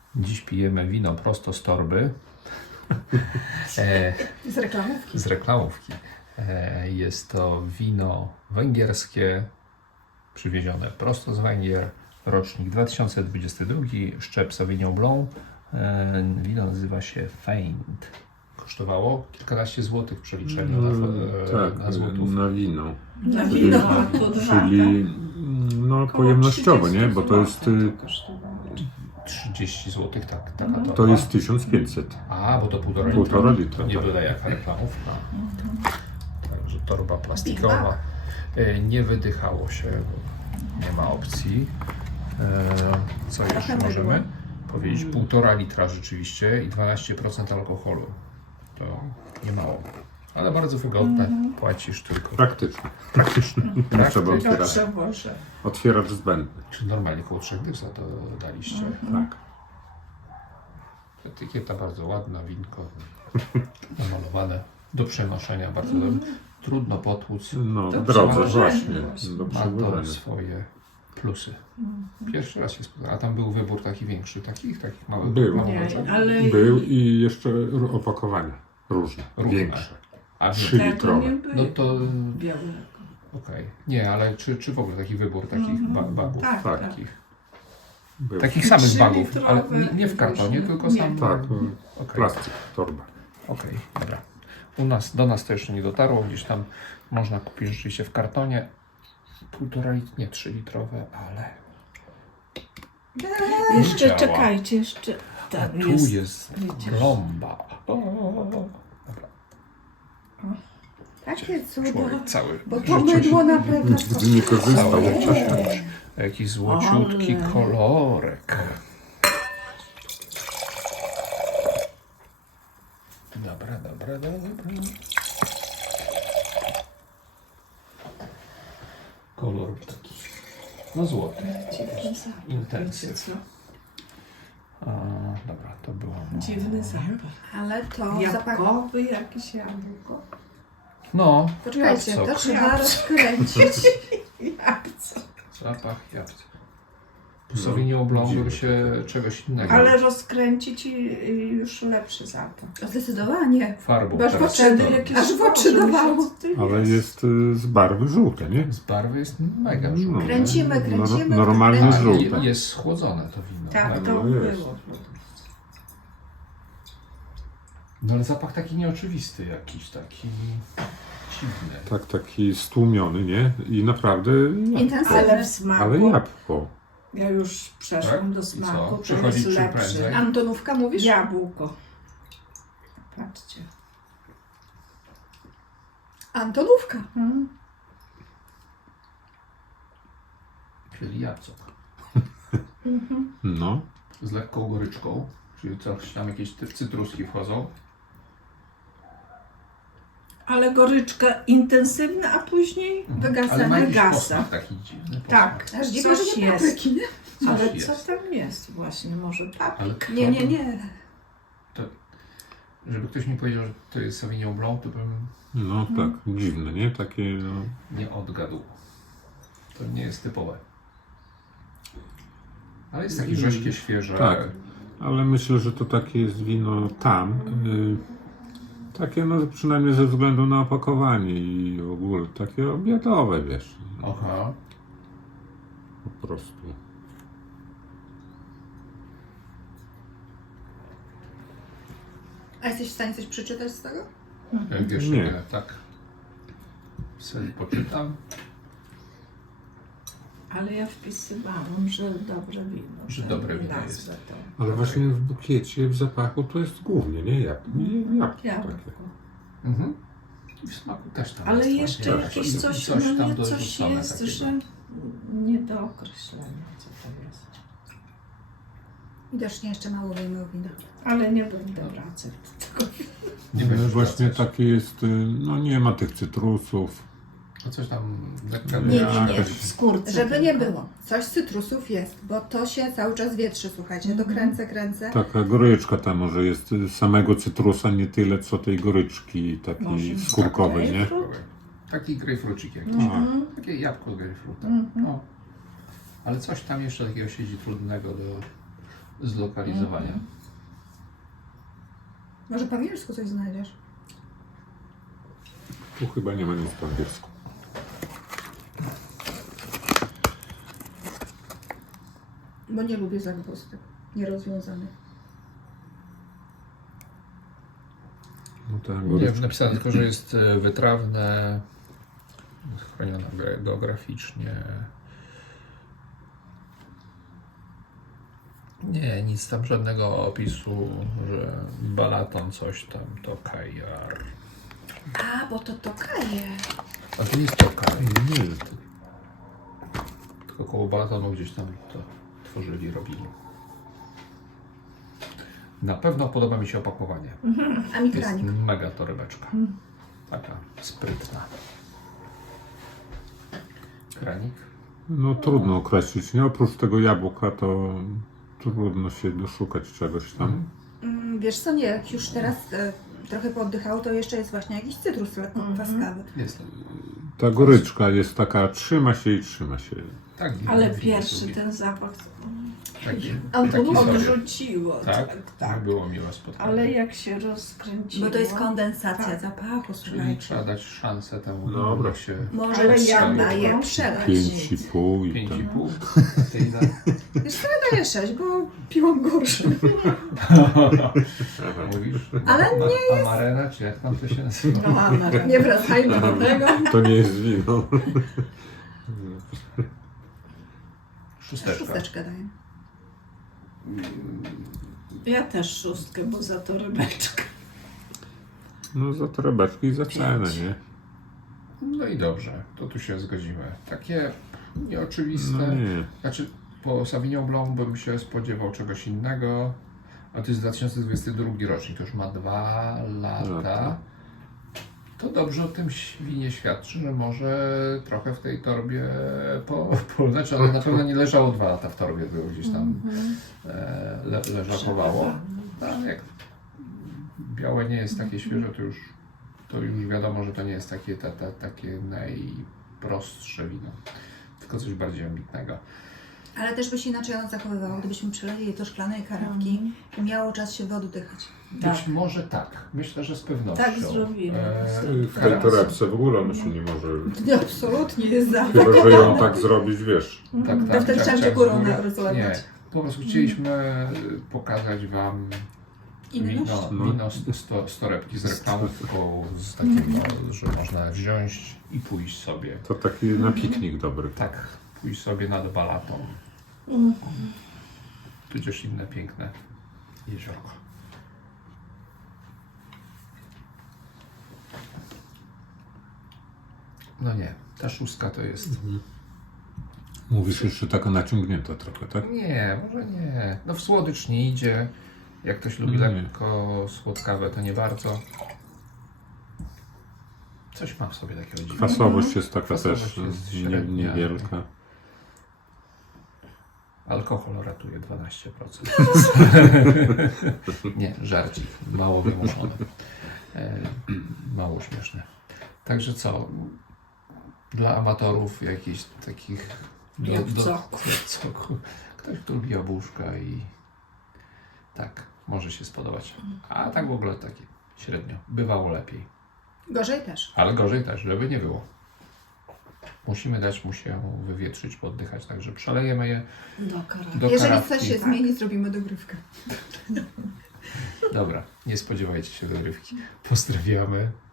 Dziś pijemy wino prosto z torby. Z reklamówki. Z reklamówki. Jest to wino węgierskie, przywiezione prosto z Węgier. Rocznik 2022, szczep Sauvignon Blanc. Wino nazywa się Feint. Kosztowało kilkanaście złotych w przeliczeniu na złotów. Na wino. Na wino. Czyli no, pojemnościowo, nie? Bo to jest, 30 złotych, tak. Taka torba. to jest 1500. A, bo to półtora litra. 1,5 litra. Nie Tak. byle jaka reklamówka. Także torba plastikowa. Nie wydychało się, bo nie ma opcji. Co jeszcze możemy powiedzieć? 1,5 litra rzeczywiście i 12% alkoholu. To nie mało. Ale bardzo wygodne. Płacisz tylko. Praktyczne. Nie trzeba otwierać. Przewożę. Otwieracz zbędny. Czy normalnie koło 3 dych za to daliście? Tak. Etykieta bardzo ładna, winko namalowane do przenoszenia bardzo dobrze. Trudno potłuc. No, Do w drodze przewożenia właśnie. Do Ma to przewożenia. swoje plusy. Pierwszy raz się spotkałem. A tam był wybór taki większy, takich małych Był. małych Nie, ale Był i jeszcze opakowania różne, Różne. większe. A 3 tak, to litrowe. nie było no to białego. okej. Nie, ale czy w ogóle taki wybór takich bagów? Tak, Tak. tak. Takich, Był. takich samych bagów, ale Trzylitrowe nie w kartonie, różne. tylko Nie. sam. Tak, Okej. plastik, torba. Okej, dobra. Do nas to jeszcze nie dotarło, gdzieś tam można kupić rzeczywiście w kartonie. 1,5 litra, nie 3 litrowe, ale Jeszcze działa. czekajcie, jeszcze a tam tu jest. jest wiecie. glomba. Dobra, Takie cuda. człowiek cały. Bo to mydło na pewno. Nigdy nie korzystał. Jakiś złociutki Ale. kolorek. Dobra. Kolor taki, no złoty, intensy. Co? Dobra, to było. Dziwny zapach. Ale to zapach... Jabłkowy jakiś jabłko. No, Poczekajcie, to jabłcok. trzeba rozkręcić. Jabłco. Zapach jabłka. Po Sauvignon Blanc by się czegoś innego. Ale rozkręcić i już lepszy zapach. Zdecydowanie. Farbą Bo aż teraz. Wtedy to- jakieś Aż w oczy kolor dawało. się- Ale jest z barwy żółte, nie? Z barwy jest mega żółte. Kręcimy. Normalnie A, żółte. jest schłodzone to wino. Tak, tak? to No jest. było. No ale zapach taki nieoczywisty jakiś, taki dziwny. Tak, taki stłumiony, nie? I naprawdę, Intensywne. Ale w smaku. ale jabłko. Ja już przeszłam Tak? do I smaku, co? to Przychodzi jest czym lepszy. prędzej? Antonówka mówisz? Jabłko. Patrzcie. Antonówka. Czyli jabłcok. No. Z lekką goryczką, czyli coś tam jakieś cytruski wchodzą. Ale goryczka intensywna, a później Wygasa. Ale ma jakiś Wygasa. posmak taki dziwny. Posmak. tak. Aż dziwne, Coś że nie jest. papryki, nie? Ale Coś co jest. tam jest właśnie? Może Ale papryk? Nie. żeby ktoś mi powiedział, że to jest Sauvignon Blanc, to bym No tak, dziwne, nie? Takie, no. nie odgadł. To nie jest typowe. Ale jest takie rzeźkie, świeże. Tak. Ale myślę, że to takie jest wino tam. Takie, no przynajmniej ze względu na opakowanie i w ogóle takie obiadowe, wiesz. Aha. Po prostu. A jesteś w stanie coś przeczytać z tego? Jak wiesz, Nie. nie. Tak. Sobie poczytam. Ale ja wpisywałam, że dobre wino. Że dobre wino nazwę jest. to. Ale właśnie w bukiecie, w zapachu to jest głównie, nie? Jabłko Jabłko. takie. Mhm. I w smaku też tam Ale jest jeszcze właśnie jakieś coś, coś no tam nie, coś dorzucone jest, takiego. że nie do określenia, co to jest. Widocznie jeszcze mało wiemy o winach. Ale nie będę wracać do tego. Nie Ale będziesz właśnie wracać. takie jest, no nie ma tych cytrusów. A coś tam lekka Nie. Jakaś- W skórce. Żeby nie tylko. było. Coś z cytrusów jest, bo to się cały czas wietrzy, słuchajcie. To kręcę. Taka goryczka tam może jest samego cytrusa, nie tyle co tej goryczki takiej Może skórkowej, nie? grejpfrut? Taki grejpfrucik jakiś. No. Takie jabłko z grejpfrutem. Mhm. No. Ale coś tam jeszcze takiego siedzi trudnego zlokalizowania. Może po angielsku coś znajdziesz? Tu chyba nie ma nic po angielsku. Bo nie lubię zagwozdek nierozwiązanych. No tak, Nie, napisane tylko, że jest wytrawne, chronione geograficznie. Nie, nic tam, żadnego opisu, że Balaton coś tam, Tokajar. A, bo to Tokaje. A to nie jest Tokaj, Nie. tylko koło Balatonu gdzieś tam to tworzyli, robili. Na pewno podoba mi się opakowanie. A mi Jest kranik. mega torebeczka. Taka sprytna. Kranik. No trudno określić, nie? Oprócz tego jabłka to trudno się doszukać czegoś tam. Wiesz co, nie, jak już teraz trochę pooddychało, to jeszcze jest właśnie jakiś cytrus lekko kwaskawy. Jest. Ta goryczka jest taka, trzyma się i trzyma się. Tak, Ale lubię, pierwszy lubię. ten zapach Taki, on taki to sobie. odrzuciło. Tak? tak. Było miłe spotkanie. Ale jak się rozkręciło. Bo to jest kondensacja Tak. zapachu, Czyli słuchajcie. trzeba dać szansę temu. Dobra. Jak się Może Ale trzeba je jabłko? przelać. 5,5 i tak. 5,5. Ty ile? Wiesz co, daję 6, bo piłam gorsze. Mówisz? Ale nie Amarena, czy jak tam to się nazywa? No, Amara. Nie wracajmy do tego. To nie jest wino. Szósteczka. Szósteczkę daję. Ja też 6, bo za to rybeczkę. No za torebeczki i za cenę, nie? No i dobrze, to tu się zgodzimy. Takie nieoczywiste. No nie. Znaczy, po Sauvignon Blanc bym się spodziewał czegoś innego. A to jest 2022 rocznik, to już ma 2 lata. Lata. To dobrze o tym winie świadczy, że może trochę w tej torbie znaczy ono na pewno nie leżało 2 lata w torbie, to gdzieś tam leżakowało. No, ale jak białe nie jest takie świeże, to już wiadomo, że to nie jest takie najprostsze wino, tylko coś bardziej ambitnego. Ale też by się inaczej ono zachowywało, gdybyśmy przeleli je do szklanej karabki i miało czas się wyodddychać. Być może tak. Myślę, że z pewnością. Tak zrobimy. W tej torebce w ogóle ono się nie może... Absolutnie jest za. Chyba, że ją tak zrobić, wiesz. To wtedy trzeba cię górą Nie, rozlewać. po prostu chcieliśmy pokazać Wam Inność? wino z torebki, z reklamką, z takim, że można wziąć i pójść sobie. To taki na piknik dobry. Tak, pójść sobie nad Balaton. Tudzież inne piękne jeziorko. No nie, ta 6 to jest... Mówisz jeszcze taka naciągnięta trochę, tak? Nie, może nie. No w słodycz nie idzie. Jak ktoś lubi Nie. lekko słodkawe, to nie bardzo. Coś ma w sobie takiego dziwnego. Kwasowość jest taka Kwasowość też jest średnia. niewielka. Alkohol ratuje 12%. Nie, żarcik. Mało wymuszony. Mało śmieszne. Także co? Dla amatorów jakichś takich... Jabłcoku. Ktoś, kto lubi jabłuszka i tak, może się spodobać. A tak w ogóle takie średnio. Bywało lepiej. Gorzej też. Ale gorzej też, żeby nie było. Musimy dać mu się wywietrzyć, poddychać, także przelejemy je Do karabki. do Jeżeli karafki. coś się zmieni, zrobimy dogrywkę. Dobra, nie spodziewajcie się dogrywki. Pozdrawiamy.